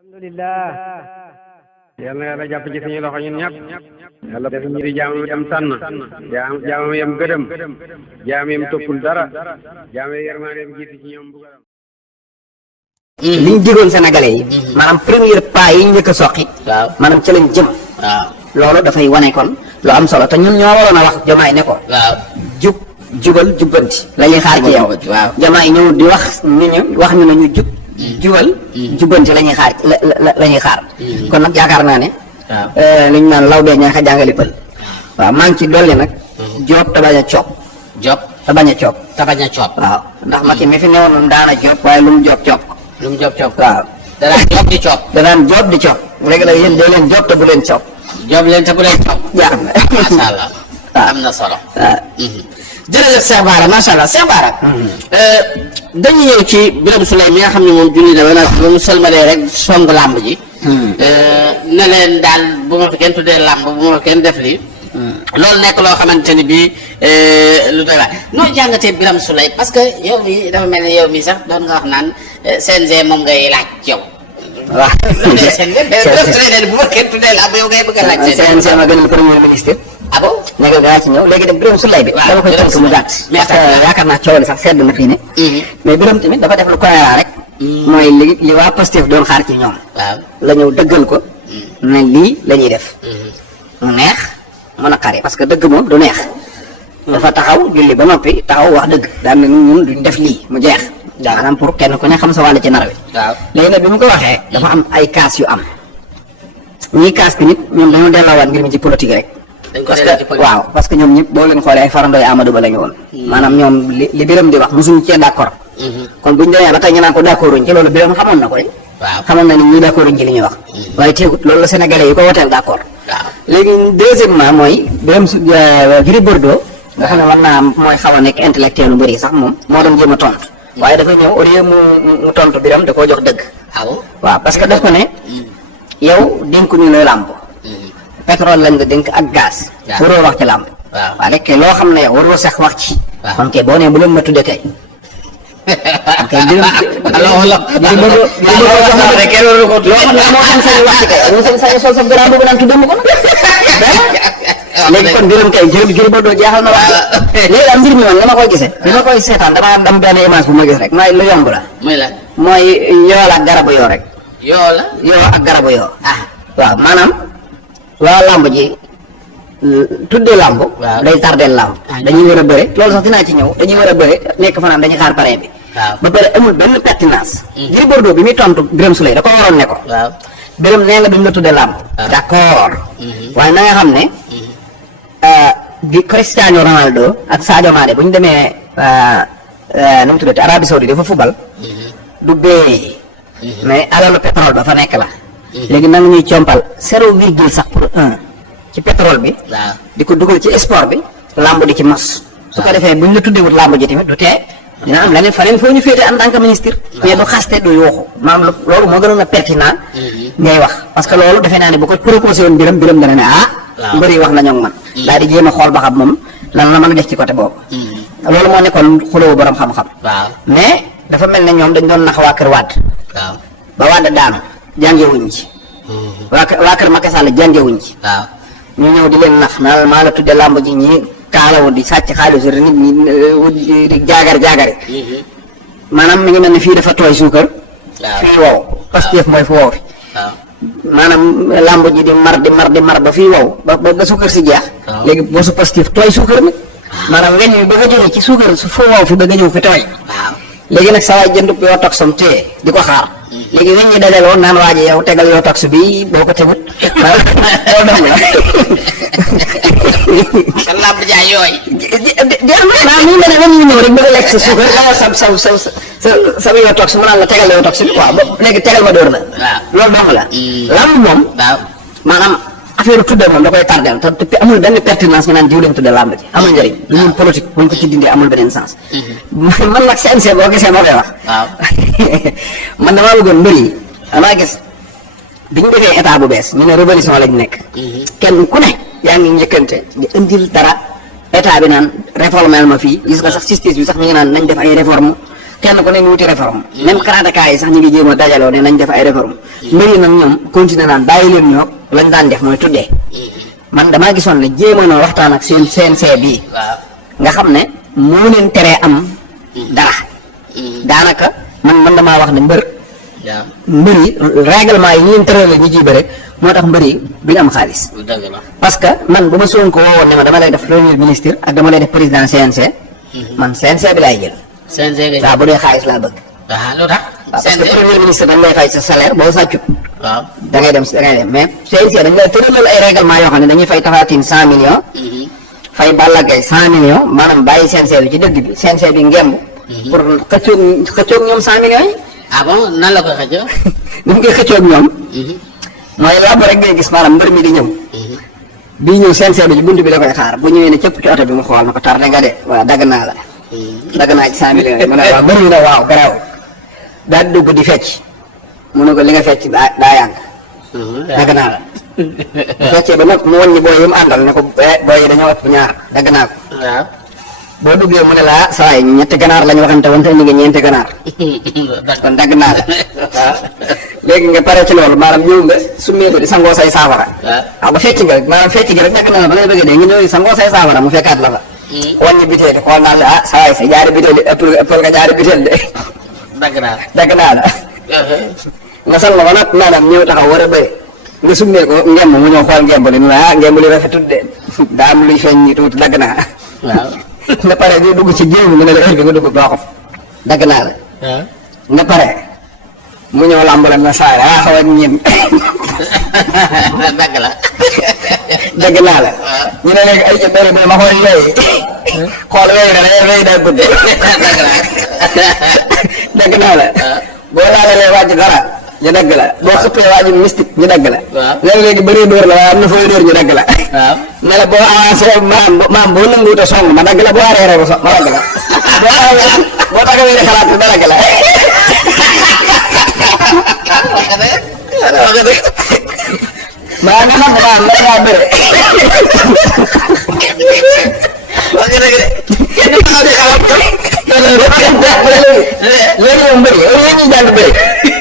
alhamdulillah. yal na yàlla jàpp ci suñu loxo ñun ñëpp yàlla def ñu di jaamam yam tànn jaamam yam gëdëm jaam yam toppul dara jaam yam yërmandeem jiitu ci ñoom bugaram liñ digoon sénégalais yi maanaam premier pas yi njëkk a soqi maanaam ci lañ jëm loolu dafay wane kon lu am solo te ñun ñoo waroon a wax Diomaye ne ko jub jubal jubbanti la ñuy xaar ci yow Diomaye ñëw di wax wax ñu ne ñu jub jubal jubbanti la ñuy xaar la ñuy xaar kon nag yaakaar naa ne liñ naan law bee ñaa xa jàngali pël waaw maa ngi ci dolli nag joob te bañ a coob job te bañ a coob te bañ a coob waaw ndax Macky mi fi newoon moom daana joob waaye lu mu joob coob ko lu mu job coob waaw danaa job di coob danaan joob di coob léegi nag yéen dee leen joob te bu leen coob job leen te bu leen coob jaar na macha allah am na solo waaw jërëjëf Cheikh Bara macha allah Cheikh Bara dañu ñëw ci Birame Souleye mi nga xam ne moom julli na ba mu sëlmalee rek song làmb ji ne leen daal bu ma fi kenn tuddee làmb bu ma fi kenn def lii loolu nekk loo xamante ni bii lu doy waar noo jàngatee Birame Souleye parce que yow mi dafa mel ni yow mi sax doon nga wax naan CNG moom ngay laaj yow waaw CNG bu ma kenn tuddee làmb yow ngay bëgg a laaj CNG ma gënal premier ministre ah bon nekk gaa ci ñëw léegi nag Birame Souleye bi dama koy tënk mu gàtt parce que yaakaar naa coow li sax sedd na fii ne mais Birame tamit dafa def lu cohérent rek mooy li waa Pastef doon xaar ci ñoom waaw la ñëw dëggal ko ne lii la ñuy def mu neex mu naqari parce que dëgg moom du neex dafa taxaw julli ba noppi taxaw wax dëgg daan ne ñun duñ def lii mu jeex maanaam pour kenn ku ne xam sa wàll ci nar wi waaw léegi nag bi mu ko waxee dafa am ay kaas yu am ñii kaas bi nit ñoom dañoo delloowaat mbir mi ci politique rek parce que waaw parce que ñoom ñëpp boo leen xoolee ay farandooy Amadou Ba la ñu woon maanaam ñoom li Birame di wax mosuñu cee d'accord kon buñu demee ba tey ñu naan ko d'accorduñ ci loolu Birame xamoon na ko waaw xamoon na ni ñii d'accorduñ ci li ñuy wax waaye teegut loolu la sénégalais yi ko woteel d'accord léegi deuxièmement mooy Birame Gris Bordeaux nga xam ne war naa mooy xaw a nekk intellectuel lu bëri sax moom moo doon jéem a tontu waaye dafa ñëw au lieu mu tontu Birame da koo jox dëgg waaw parce que daf ko ne yow dénku ñu lay làmb pétrole lañ la dénk ak gaz waroo wax ci làmb waaw rek loo xam ne yow waroo sax wax ci kon kay boo nee bu leen ma tudde kay kay loo xam ne moo sañ sañ wax ci kay ñu sañ sañ sol sa grand boobu naan tudde ma ko léegi kon Birame kay Gris Bordeaux jaaxal na wax léegi daal mbir mi man dama koy gisee bi ma koy seetaan dama am benn image bu ma gis rek mooy lu yomb la mooy yool ak garabu yoo rek yoo ak garabu yoo waaw maanaam waa làmb ji tuddee làmb day tardeel làmb dañuy war a bëre loolu sax dinaa ci ñëw dañuy war a bëre nekk fanaan dañuy xaar parrain bi ba pare amul benn pertinence Gris Bordeaux bi muy tontu Birame Souleye da ko waroon ne ko Birame nee nga duñ la tuddee làmb d'accord waaye na nga xam ne bi Cristiano Ronaldo ak Sadio Mané bu ñu demee nu mu tuddati Arabie Saoudite dafa fubal du bee mais alalu pétrole ba fa nekk la léegi nanga ñuy compal 0,1 sax pour 1 ci pétrole bi di ko dugal ci sport bi lamb di ci mos su ko defee buñ la tuddewut lamb ji tamit du tee dina am leneen faneen foo ñu féete en tant que ministre mais du xaste du yuuxu maanaam loolu moo gënoon a pertinent ngay wax parce que loolu defee naa ne bu ko proposé woon Birame dana ne mbër yi wax nañoo ak man daal di jéem a xool ba xam moom lan la mën a def ci côté boobu loolu moo nekkoon xulóobu borom xam-xam mais dafa mel ne ñoom dañ doon nax waa kër Wade ba Wade daanu jàngewuñ ci waa kër Macky Sall jàngewuñ ci ñu ñëw di leen nax naa maa la tudde làmb ji ñi kaalawu di sàcc xaalis nit ñi di jaagari maanaam mi ngi mel ne fii dafa tooy suukar fii wow Pastef mooy fu wow fi maanaam làmb ji di mar ba fii wow ba suukar si jeex léegi boo su Pastef tooy suukar nag maanaam weñ bi bëgg a jóge ci suukar su fu wow fi bëgg a ñëw fi tooy léegi nag sa waay jënd yoo toog sam téye di ko xaar léegi weñ ñi dajal woon naan waaji yow tegal yoo tox bi boo ko tegut yow dem la sa làmb jaay yooyu jeex na naa nii mel ne weñ ñu ñëw rek bëgg a lekk sa suukar danga sa yoo tox mu naan la tegal yoo tox bi waaw léegi tegal ma dóor la loolu dong la lamb moom maanaam affaire tudde moom da koy tardel te amul benn pertinence ñu naan jiw lañ tudde lamb ji amul njëriñ lu ñun politique buñ ko ci dindi amul beneen sens man nag CNG boo gisee moo koy wax man damaa bëggoon mbër yi damaa gis bi ñu defee état bu bees ñu ne révolution lañ nekk kenn ku ne yaa ngi njëkkante di indil dara état bi naan réformel ma fii gis nga sax justice bi sax ñu ngi naan nañ def ay réforme kenn ku ne ñu wuti réforme même karateka yi sax ñu ngi jéem a dajaloo ne nañ def ay réforme mbëri nag ñoom continuer naan bàyyi leen ñoo lañ daan def mooy tuddee man damaa gisoon ne jéema noo waxtaan ak seen CNG bii nga xam ne moo leen teree am dara daanaka man damaa wax ne mbër yi règlement yi ñu leen tërale ñu ciy bëre moo tax mbër yi duñu am xaalis parce que man bu ma Sonko woowoon ne ma dama lay def premier ministre ak dama lay def président CNG man CNG bi laay jël waaw bu dee xaalis laa bëgg lu tax parce que premier ministre dañ lay fay sa salaire boo sàccut da ngay dem mais CNG dañ lay tëralal ay règlement yoo xam ne dañuy fay Tapha Tine 100 millions fay Balla Gaye 100 millions maanaam bàyyi CNG bi ci dëgg bi CNG bi ngemb pour xëccoog ñoom 100 millions yi bon nan la koy xëccoo ni mu koy xëccoog ñoom mooy làmb rek ngay gis maanaam mbër mi di ñëw bii ñëw CNG bi ci bunt bi da koy xaar bu ñëwee ne cëpp ci oto bi mu xool na ko tardé nga de waaw dagg naa la dagg naa ci 100 millions yi mu ne waaw mbër mi ne waaw garaaw daal di dugg di fecc mu ne ko li nga fecc daa yàgg dagg naa la bu feccee ba nag mu wàññi booy yi mu àndal ne ko booy yi dañoo ëpp ñaar dagg naa ko boo duggee mu ne la saa yi ñetti ganaar lañu waxante wante ni ngi ñeenti ganaar kon dagg naa la léegi nga pare ci loolu maanaam ñëw nga summeeku di sangoo say saafara waaw ba fecc nga rek maanaam fecc gi rek dagg naa la ba ngay bëggee dee nga ñëw sangoo say saafara mu fekkaat la fa wàññi biteel yi xool naan la saa yi sa jaari biteel yi ëppal nga jaari biteel de dagg naa la nga sang ko nag maanaam ñëw taxaw war a bëri nga summee ko ngemb mu ñëw xool ngemb li mu la ngemb li rafetut de daa am luy feeñ ñi tuuti dagg naa nga pare di dugg ci géew mu ne la heure bi nga dugg baaxut dagg naa la nga pare mu ñëw làmbalam na saa yi xaw a ñeem dagg naa la ñu ne léegi ay ca bëri ma xool léegi xool wéy na wéy daa gudd dagg naa la boo laalalee wàcc dara ñu dagg la boo xëppee wàcc mystique ñu dagg la léegi bëree dóor la waaye am na fooy dóor ñu dagg la ne la boo avancé maam boo nanguwut a song ma dagg la boo arrêté ma dagg la boo taxawee di xalaat ma dagg la maa nga xam ne maam mën ngaa bëre léegi moom bëri yooyu ñuy jàng bëri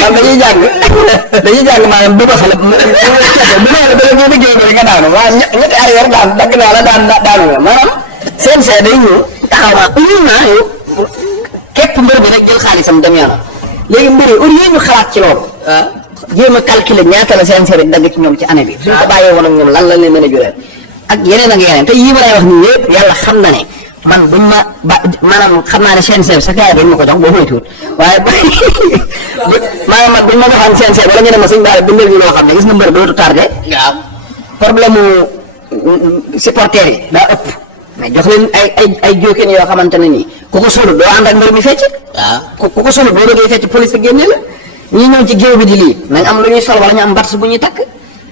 xam dañuy jàng maanaam bu ko xale bu ñu liggéey bëri nga daanu maanaam ñetti arrière daan dagg naa la daanu la maanaam seen see day ñëw taxaw uniquement yow képp mbër bi nag jël xaalisam dem yoonam léegi mbër yi au lieu ñu xalaat ci loolu jéem a calculer ñaata la seen see rek dagg ci ñoom ci année bi suñ ko bàyyee woon ak ñoom lan la leen mën a jureel ak yeneen te yii ma lay wax nii yëpp yàlla xam na ne man buñ ma maanaam xam naa ne CNG sa gars yi dañ ma ko jox boo moytuwul waaye maanaam man buñ ma joxoon CNG wala ñu ne ma suñ baale bindal ñu loo xam ne gis nga mbër dootu tardé problème mu supporters yi daa ëpp mais jox leen ay jóokeen yoo xamante ne nii ku ko solu doo ànd ak mbër mi fecc ku ko solu boo bëggee fecc police bi génne la ñii ñëw ci géew bi di lii nañ am lu ñuy sol wala ñu am bats bu ñuy takk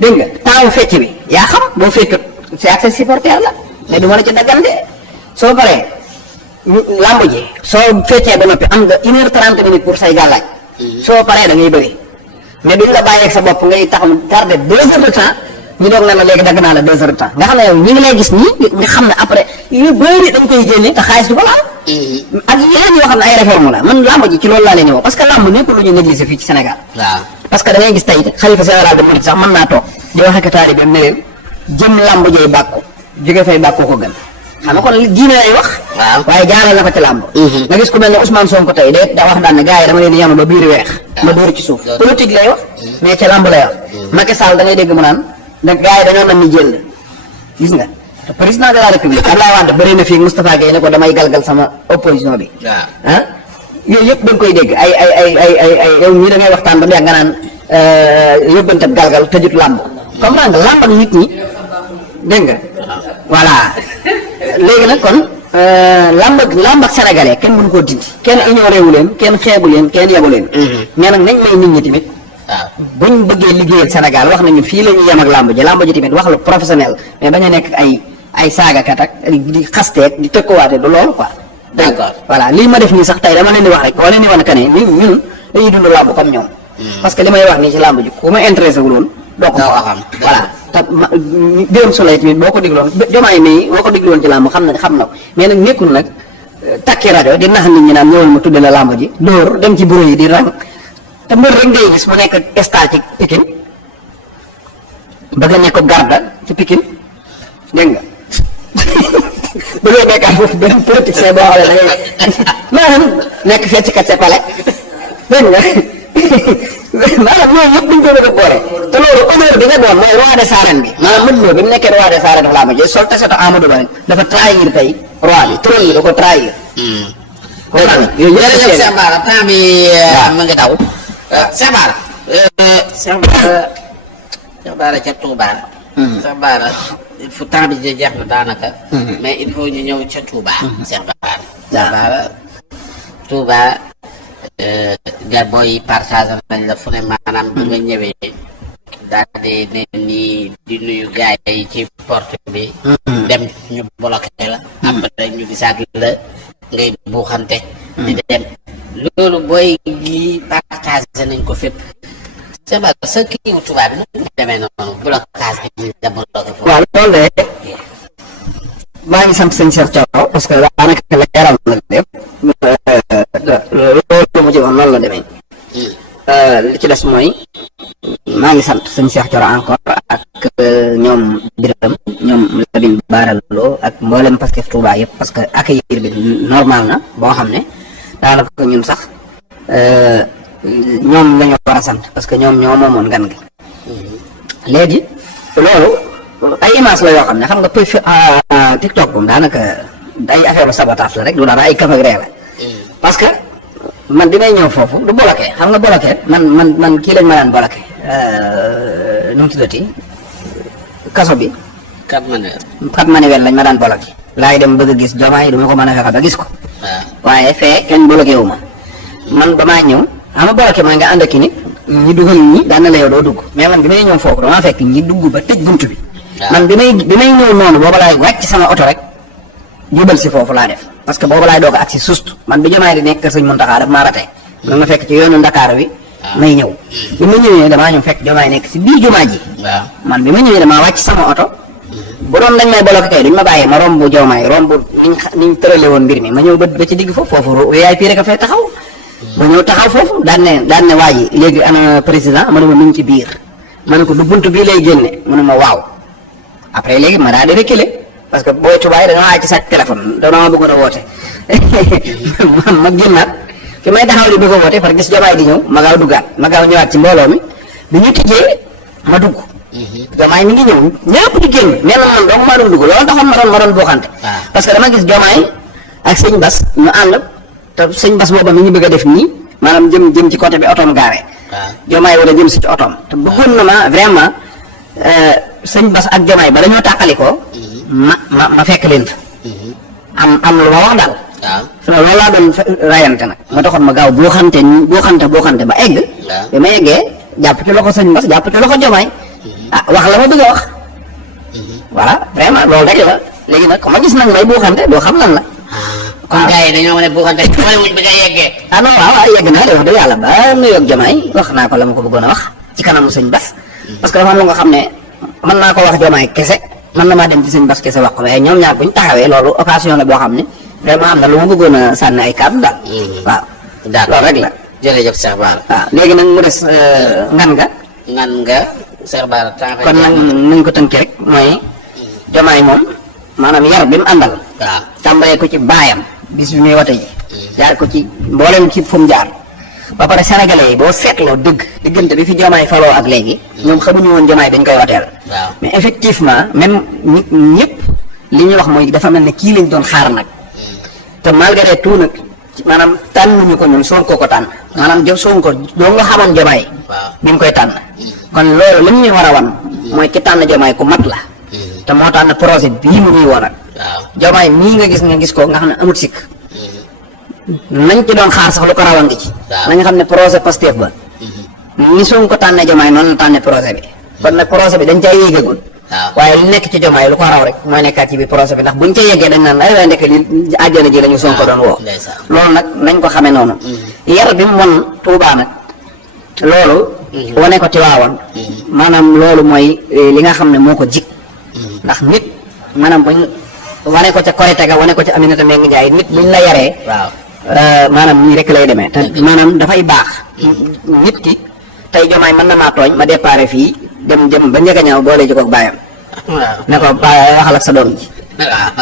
dégg nga taawu fecc bi yaa xam boo fekk c'est ak sa supporter la mais du ma la ci daggante soo paree lamb ji soo feccee ba noppi am nga 1h30 minutes pour say gàllaaj soo paree da ngay bëri mais duñ la bàyyeeg sa bopp ngay taxaw tardé 2 heures de temps ñu doog na la léegi dagg naa la 2 heures de temps nga xam ne yow ñi ngi lay gis nii nga xam ne après yu bëri dañ koy génne te xaalis du ko laal ak yeneen yoo xam ne ay réforme la man lamb ji ci loolu laa leen ñëw parce que lamb nekkul lu ñu négliger fii ci Sénégal parce que da ngay gis tey xalifa général de Mouride sax mën naa toog di wax ak taalibeem ne leen jëm lamb jey bàkku jóge fay bàkkoo ko gën xam nga kon diine lay wax waaye jaarale na ko ci làmb nga gis ku mel ne Ousmane Sonko tey da wax daan ne gars yi dama leen di yanu ba biir weex ma dóor ci suuf politique lay wax mais ci làmb lay wax Macky Sall da ngay dégg mu naan da gars yi dañoo nam ni jël gis nga président de la république Abdoulaye Wade bëri na fii Moustapha Gueye ne ko damay galgal sama opposition bi yooyu yëpp da nga koy dégg ay yow ñii da ngay waxtaan ba nga naan yóbbante galgal tëjut làmb comprendre nga làmb ak nit ñi dégg nga voilà léegi nag kon làmb ak sénégalais kenn mënu koo dindi kenn ignoré wu leen kenn xeebu leen kenn yebu leen mais nag nañ may nit ñi tamit buñ bëggee liggéeyal Sénégal wax nañu fii la ñu yem ak làmb ji tamit wax lu professionnel mais bañ a nekk ay saagakat ak di xasteeg di tëkkuwaate du loolu quoi d'accord voilà lii ma def nii sax tey dama leen di wax rek koo leen di wan que ne ñun dañuy dund làmb comme ñoom parce que li may wax nii ci làmb ji ku ma intéressé wu loon doo ko xam voilà te Birame Souleye tamit boo ko digloon Diomaye mii boo ko digloon ci làmb xam na ko mais nag nekkul nag takki rajo di nax nit ñi naan ñëwal ma tudde la làmb ji dóor dem ci bureau yi di rang te mbër rek ngay gis mu nekk star ci Pikine bëgg a nekk garda ci Pikine dégg nga bëgg a nekkaat foofu benn politicien boo xam ne da ngay maanaam nekk fecc kat ca pale dégg nga maanaam loolu yëpp dañ ko bëgg a boole te loolu honneur bi nga doon mooy roi des arènes bi maanaam Modou Lo bi mu nekkee roi des arènes dafa laa ma jël sol taseto Amadou Ba dafa trahir tey roi bi trône bi da ko trahir. yooyu yëpp Cheikh Bara temps bi ma ngi daw Cheikh Bara Cheikh Bara ca Touba Cheikh Bara il faut temps bi jeex na daanaka mais il faut ñu ñëw ca Touba Cheikh Bara Cheikh Bara Touba nga booy partage nañ la fu ne maanaam bu nga ñëwee daal di ne nii di nuyu gaay yi ci porte bi dem ñu bloqué la après ñu gisaat la ngay buuxante di dem loolu booy gi partagé nañ ko fépp c'est vrai sa kii tubaab bi nu demee noonu blocage bi ñu da bloqué foofu waaw loolu de maa ngi sant sëñ Cheikh Thioro parce que daanaka leeral na lépp loolu mu ci wax noonu la demee li ci des mooy maa ngi sant sëñ Cheikh Thioro encore ak ñoom Biram ñoom Lamine Bara Lo ak mboolem Pastef Touba yëpp parce que accueillir bi normal na boo xam ne daanaka ñun sax ñoom la ñu war a sant parce que ñoom ñoo moomoon gan gi léegi loolu ay image la yoo xam ne xam nga peu TikTok moom daanaka ay affaire sabotage la rek du dara ay kaf ak ree la parce que man bi may ñëw foofu du bloqué xam nga bloqué man kii lañ ma daan bloqué nu mu tuddati kaso bi kat manuel lañ ma daan bloqué laay dem bëgg a gis Diomaye du ma ko mën a fexe ba gis ko waaye fee kenn bloqué wu ma man ba maa ñëw xam nga bloqué mooy nga ànd ak nit ñi dugal ñi daan na la yow doo dugg mais man bi may ñëw foofu damaa fekk ñi dugg ba tëj bunt bi man bi may ñëw noonu booba laay wàcc sama oto rek jubal si foofu laa def parce que booba laay doog ak si sust man bi Diomaye di nekk kër sëñ Mountakha daf maa ratee ma nga fekk ci yoonu Ndakaar bi may ñëw bi ma ñëwee damaa ñëw fekk Diomaye nekk si biir jumaa ji man bi ma ñëwee damaa wàcc sama oto bu doon dañ may bloqué kay duñ ma bàyyi ma romb Diomaye romb niñ tërale woon mbir mi ma ñëw ba ci digg foofu yaay pii rek a fay taxaw ma ñëw taxaw foofu daan ne waa ji léegi ana président ma ne ma mi ngi ci biir ma ne ko du bunt bii lay génne mu ne ma waaw après léegi ma daal di reculer parce que booy tubaay dañoo aay ci sa téléphone dañoo bëggoon a woote ma génnaat fi may taxaw li bëgg a woote far gis Diomaye di ñëw ma gaaw duggaat ma gaaw ñëwaat ci mbooloo mi bi ñu tijjee ma dugg Diomaye mi ngi ñëw ñëpp di génn nee na man dong maa doon dugg loolu taxoon ma doon buuxante parce que dama gis Diomaye ak sëñ Bas ñu ànd te sëñ Bas booba mi ñu bëgg a def nii maanaam jëm ci côté bi otoom gaare Diomaye wala jëm si ci otoom te bëggoon na ma vraiment sëñ Bas ak Diomaye ba dañoo tàqalikoo ma fekk leen fa am lu ma wax daal loolu laa doon rayante nag ma taxoon ma gaaw buuxante ba egg bi ma eggee jàpp ci loxo sëñ Bas jàpp ci loxo Diomaye wax la ma bëgg a wax voilà vraiment loolu rek la léegi nag ma gis nag may buuxante doo xam lan la kon gars yi dañoo mën a buuxante mooy wuñ bi nga yeggee non waaw yegg naa de wax dëgg yàlla ba nuyoog Diomaye wax naa ko la ma ko bëggoon a wax ci kanamu sëñ Bas parce que dafa am lu nga xam ne mën naa ko wax Diomaye kese mën na maa dem ci sëñ Bas kese wax ko waaye ñoom ñaar buñ taxawee loolu occasion la boo xam ne vraiment am na lu ma bëggoon a sànni ay kàddu daal waaw loolu rek la jërëjëf Cheikh Bara waaw léegi nag mu des ngan nga Cheikh Bara kon nag nañ ko tënk rek mooy Diomaye moom maanaam yar bi mu àndal tàmbalee ko ci baayam bis bi muy wate ji jaar ko ci mboolem ci fu mu jaar ba pare sénégalais yi boo seetloo diggante bi fi Diomaye faloo ak léegi ñoom xamuñu woon Diomaye dañ koy wateel mais effectivement même nit ñëpp li ñuy wax mooy dafa mel ne kii lañ doon xaar nag te malgré tout nag maanaam tànnuñu ko ñun Sonko ko tànn maanaam Sonko doo nga xamoon Diomaye bi mu koy tànn kon loolu li ñu war a wan mooy ki tànn Diomaye ku mat la te moo tànn projet bii mu ñuy woon ak Diomaye mii nga gis ko nga xam ne amut sikk nañ ci doon xaar sax lu ko rawan ngi ci nañ xam ne projet Pastef ba ni Sonko tànne Diomaye noonu la tànne projet bi kon nag projet bi dañ caa yéegagul waaye lu nekk ci Diomaye lu ko raw rek mooy nekkaat ci biir projet bi ndax buñ ca yeggee dañ naan ay waay ndekk li àjjana ji la ñu Sonko doon woo loolu nag nañ ko xamee noonu yar bi mu won Tuubaa nag loolu wane ko Tiwaawan maanaam loolu mooy li nga xam ne moo ko jik ndax nit maanaam wane ko ca Korite ga wane ko ca Aminata Mbengue Ndiaye nit buñ la yaree waaw maanaam nii rek lay demee te maanaam dafay baax nit ki tey Diomaye mën na maa tooñ ma déparé fii dem ba njëgañaaw boole ji ko bàyyam waaw ne ko bàyyi waxal ak sa doom ji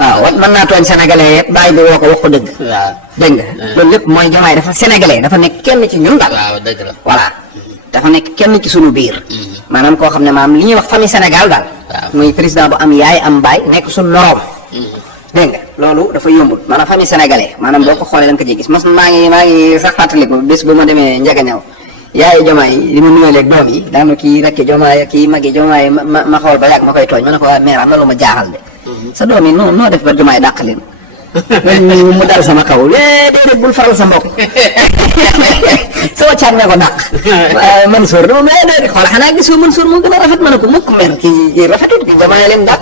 waaw wat mën naa tooñ sénégalais yëpp bàyyi bi woo ko wax ko dëgg waaw dégg nga loolu lépp mooy Diomaye dafa sénégalais dafa nekk kenn ci ñun daal waaw dëgg la voilà dafa nekk kenn ci sunu biir maanaam koo xam ne maanaam li ñuy wax famille Sénégal daal muy président bu am yaay am baay nekk suñu moroom dégg nga loolu dafa yombul maanaam famille sénégalais maanaam boo ko xoolee da nga ko ciy gis mos maa ngi sax fàttaliku bés bu ma demee Njagañaw yaayu Diomaye li ma nuyoo léegi doom yi daanu kii rekk Diomaye kii magi Diomaye ma xool ba yàgg ma koy tooñ ma ne ko waa mère am na lu ma jaaxal de sa doom yi noo def ba Diomaye dàq leen mu dal sama kaw déedéet bul faral sa mbokk sama caat ne ko dàq Mansour dama déedéet xool xanaa gisoo Mansour moo gën a rafet ma ne ko mukk mère kii rafetut ki Diomaye leen dàq